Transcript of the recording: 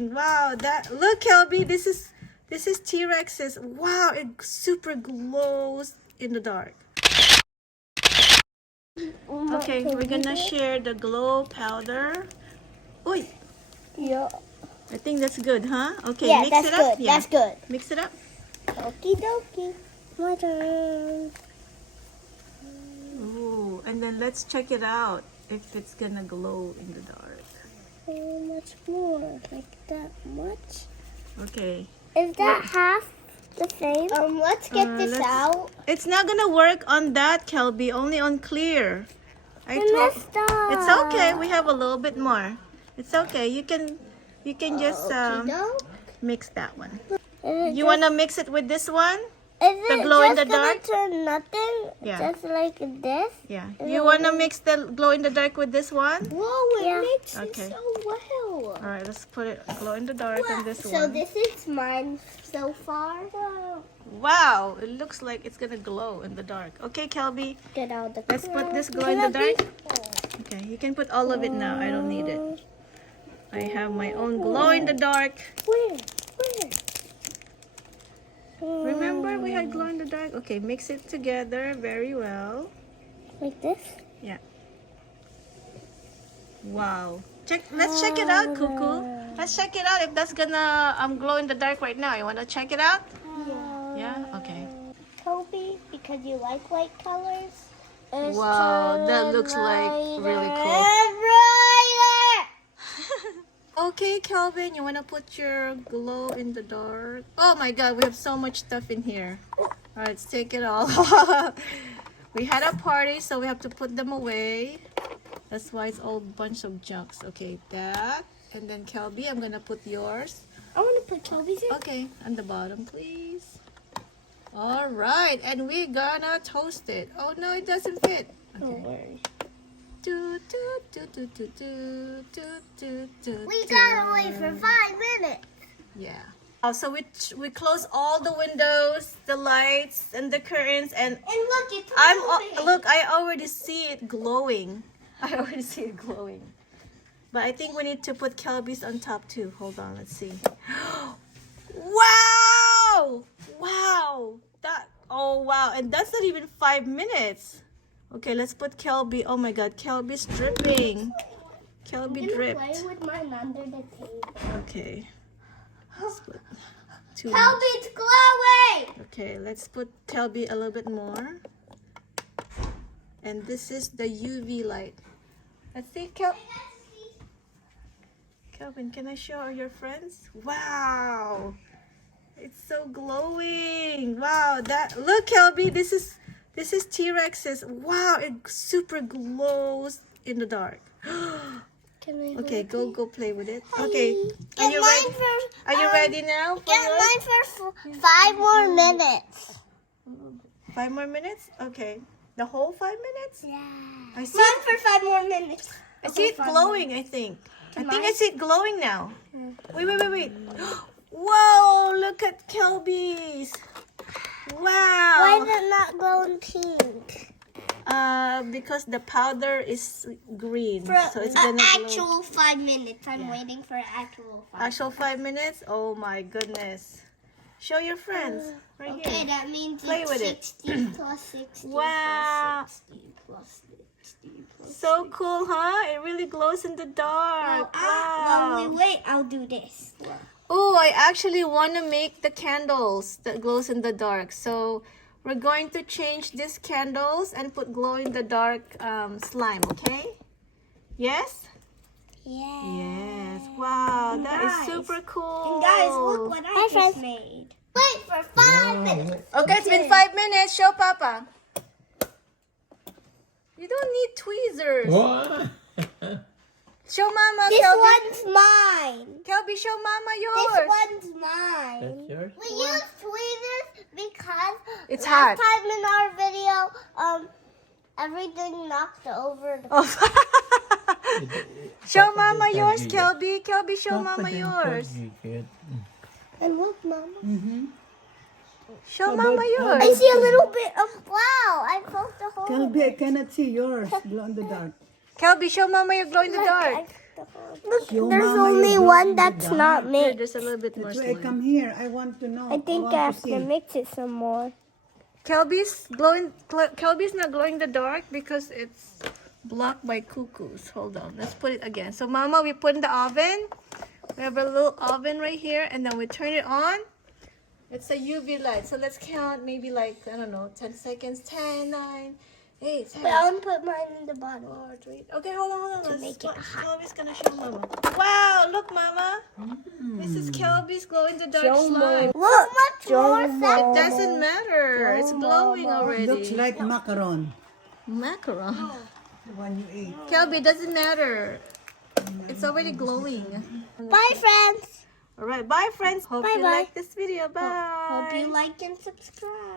Wow, that look, Kelby, this is T-Rex's. Wow, it super glows in the dark. Okay, we're gonna share the glow powder. Oi, Yeah. I think that's good, huh? Okay, Yeah, mix that's it up. good. Yeah. That's good. Mix it up. Okie dokie. My turn. Ooh, and then let's check it out if it's gonna glow in the dark. So much more. Like that much. Okay. Is that half the same? Let's get this let's- out. It's not gonna work on that, Kelby. Only on clear. I messed up. It's okay. We have a little bit more. It's okay. You can just mix that one. You wanna mix it with this one? Is the it glow in just the gonna dark? turn nothing? Yeah. Just like this? Yeah. You wanna mix the glow in the dark with this one? Whoa, it makes Okay. it so well. All right. Let's put it glow in the dark on this So one. this is mine so far. Wow. It looks like it's gonna glow in the dark. Okay, Kelby. Get out the Let's put this glow in the dark. Okay. You can put all of it now. I don't need it. I have my own glow in the dark. Where? Remember we had glow in the dark? Okay, mix it together very well. Like this? Yeah. Wow. Let's check it out, Cuckoo. Let's check it out if that's gonna glow in the dark right now. You wanna check it out? Yeah? Okay. Toby, because you like light colors. Wow, that looks like really cool. Okay, Calvin, you wanna put your glow in the dark? Oh my god, we have so much stuff in here. Alright, let's take it all. We had a party, so we have to put them away. That's why it's all bunch of junks. Okay, that. And then Kelby, I'm gonna put yours. I want to put Toby's in. Okay, on the bottom, please. Alright, and we're gonna toast it. Oh no, it doesn't fit. Don't worry. Do, do, do, do, do, do, do, do, do, We gotta wait for 5 minutes. Yeah. So we close all the windows, the lights, and the curtains, and look, it's look. I already see it glowing. I already see it glowing. But I think we need to put Kelby's on top too. Hold on, let's see. Wow! Wow! Oh wow! And that's not even 5 minutes. Okay, let's put Kelby. Oh my God, Kelby's dripping. Kelby dripped. Play with mine under the table. Okay. Let's put too much. Kelby's glowing! Okay, let's put Kelby a little bit more. And this is the UV light. Let's see, Kelvin, can I show your friends? Wow! It's so glowing. Wow, look, Kelby, this is T-Rex's. Wow, it super glows in the dark. Okay, go play with it. Okay, are you ready? Are you ready now? Get mine for 5 more minutes. 5 more minutes? Okay. The whole 5 minutes? Yeah. I see. Mine for 5 more minutes. I see it glowing, I think. I see it glowing now. Wait. Whoa, look at Kelby's. Wow. Why is it not glowing pink? Because the powder is green. For So it's gonna glow. actual 5 minutes. I'm waiting for actual 5 Actual 5 minutes? Oh my goodness. Show your friends. Right Okay, here. that means Play it's with it. 60 plus 60 Wow. plus 60 plus 60 plus So cool, huh? It really glows in the dark. While we wait, I'll do this. Oh, I actually want to make the candles that glows in the dark. So we're going to change these candles and put glow in the dark slime, okay? Yes? Yeah. Yes. Wow, that is super cool. And guys, look what I just made. Wait for 5 minutes. Okay, it's been 5 minutes. Show Papa. You don't need tweezers. What? Show Mama, This Kelby. one's mine. Kelby, show Mama This yours. one's mine. That's yours? We use tweezers because It's last hot. time in our video, everything knocked over the Oh. Show Papa Mama did yours, tell Kelby. you Kelby, show Papa Mama didn't yours. tell you yet. And look, Mama. Show Mama I yours. see a little bit of wow. I poked a hole. Kelby, I cannot see yours. Glow in the dark. Kelby, show Mama your glow in the dark. Look, Yo, there's Mama, only you're one glowing in the that's not dark. Here, mixed. there's a little bit more That's why I slime. come here. I want to know. I think want I have see. to mix it some more. Kelby's glowing. Kelby's not glowing in the dark because it's blocked by cuckoos. Hold on, let's put it again. So, Mama, we put in the oven. We have a little oven right here, and then we turn it on. It's a UV light. So let's count maybe like, I don't know, 10 seconds. 10, 9, 8, 10. But I'll put mine in the bottom. 4, 3. Okay, hold on. Let's make it hot. Kelby's gonna show Mama. Wow, look, Mama. This is Kelby's glow in the dark Show slime. Look, much more It doesn't matter. It's glowing already. Looks like macaron. Macaron. The one you ate. Kelby, doesn't matter. It's already glowing. Bye, friends. All right, bye, friends. Hope you Bye-bye. like this video. Bye. Hope you like and subscribe.